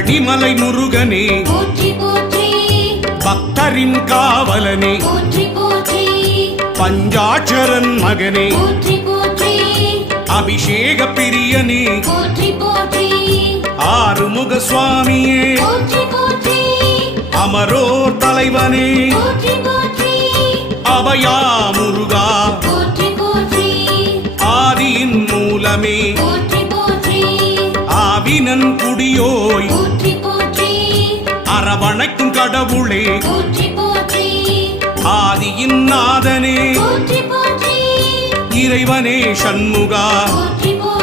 பழனிமலை முருகனே போற்றி போற்றி பக்தரின் காவலனே போற்றி போற்றி பஞ்சாட்சரன் மகனே போற்றி போற்றி அபிஷேக பிரியனே போற்றி போற்றி ஆறுமுக சுவாமியே போற்றி போற்றி அமரோர் தலைவனே போற்றி போற்றி அபயா முருகா போற்றி போற்றி ஆதியின் மூலமே போற்றி போற்றி ஆவினன் குடியோய் போற்றி போற்றி அரவணைக்கும் கடவுளே போற்றி போற்றி ஆதியின் நாதனே போற்றி போற்றி இறைவனே சண்முகா போற்றி போற்றி